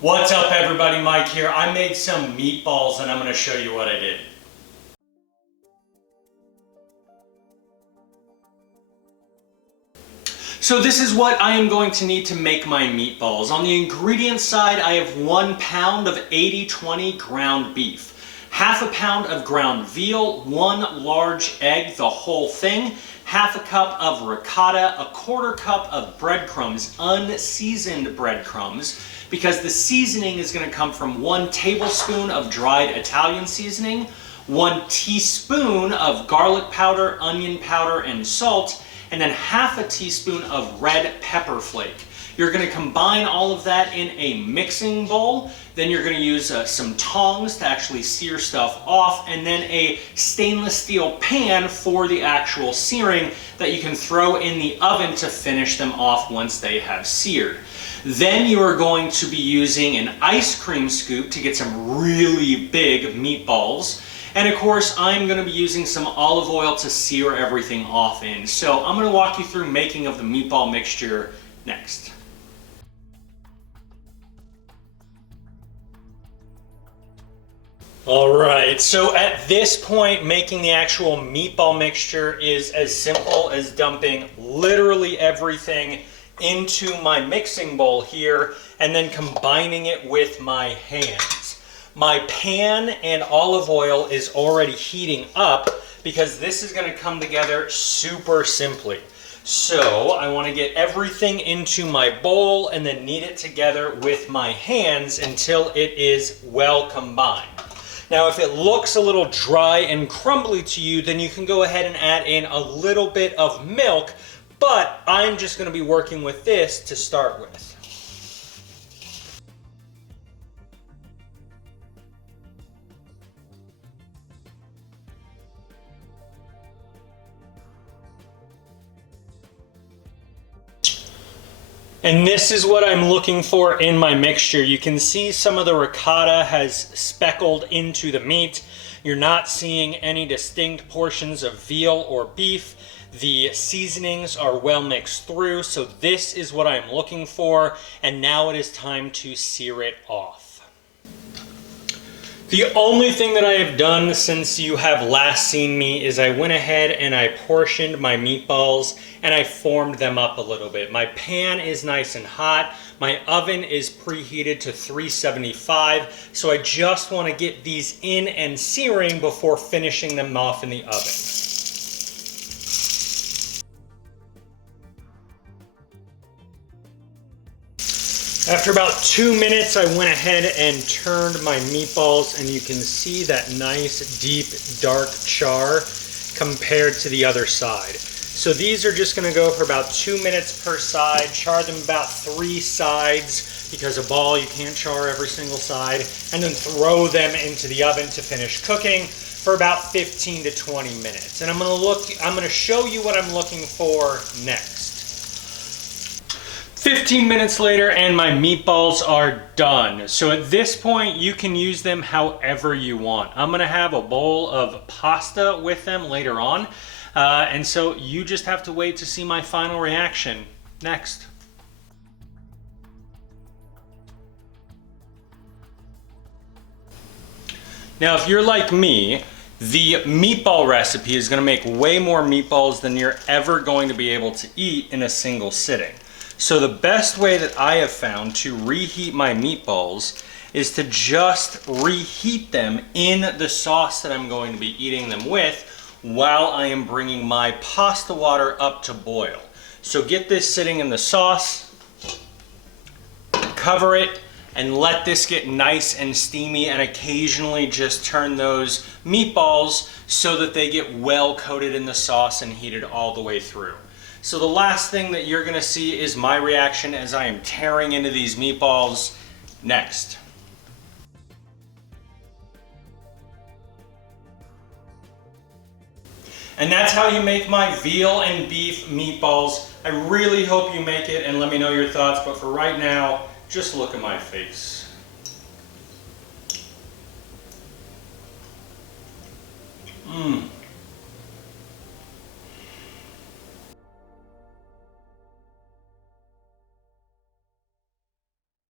What's up everybody, Mike here. I made some meatballs and I'm going to show you what I did. So this is what I am going to need to make my meatballs. On the ingredient side, I have 1 pound of 80/20 ground beef, half a pound of ground veal, 1 large egg, the whole thing, half a cup of ricotta, a 1/4 cup of breadcrumbs, unseasoned breadcrumbs, because the seasoning is going to come from 1 tablespoon of dried Italian seasoning, 1 teaspoon of garlic powder, onion powder, and salt, and then half a teaspoon of red pepper flake. You're going to combine all of that in a mixing bowl. Then you're going to use some tongs to actually sear stuff off, and then a stainless steel pan for the actual searing that you can throw in the oven to finish them off once they have seared. Then you are going to be using an ice cream scoop to get some really big meatballs. And of course, I'm going to be using some olive oil to sear everything off in. So I'm going to walk you through making of the meatball mixture next. Alright, so at this point, making the actual meatball mixture is as simple as dumping literally everything into my mixing bowl here and then combining it with my hands. My pan and olive oil is already heating up because this is going to come together super simply. So I want to get everything into my bowl and then knead it together with my hands until it is well combined. Now if it looks a little dry and crumbly to you, then you can go ahead and add in a little bit of milk, but I'm just going to be working with this to start with. And this is what I'm looking for in my mixture. You can see some of the ricotta has speckled into the meat. You're not seeing any distinct portions of veal or beef. The seasonings are well mixed through, so this is what I'm looking for. And now it is time to sear it off. The only thing that I have done since you have last seen me is I went ahead and I portioned my meatballs and I formed them up a little bit. My pan is nice and hot. My oven is preheated to 375, so I just want to get these in and searing before finishing them off in the oven. After about 2 minutes, I went ahead and turned my meatballs, and you can see that nice, deep, dark char compared to the other side. So these are just going to go for about 2 minutes per side. Char them about 3 sides, because a ball you can't char every single side, and then throw them into the oven to finish cooking for about 15 to 20 minutes. And I'm going to show you what I'm looking for next. 15 minutes later and my meatballs are done. So at this point you can use them however you want. I'm gonna have a bowl of pasta with them later on. And so you just have to wait to see my final reaction next. Now if you're like me, the meatball recipe is gonna make way more meatballs than you're ever going to be able to eat in a single sitting. So the best way that I have found to reheat my meatballs is to just reheat them in the sauce that I'm going to be eating them with while I am bringing my pasta water up to boil. So get this sitting in the sauce, cover it, and let this get nice and steamy, and occasionally just turn those meatballs so that they get well coated in the sauce and heated all the way through. So the last thing that you're gonna see is my reaction as I am tearing into these meatballs next. And that's how you make my veal and beef meatballs. I really hope you make it and let me know your thoughts, but for right now, just look at my face. Mmm.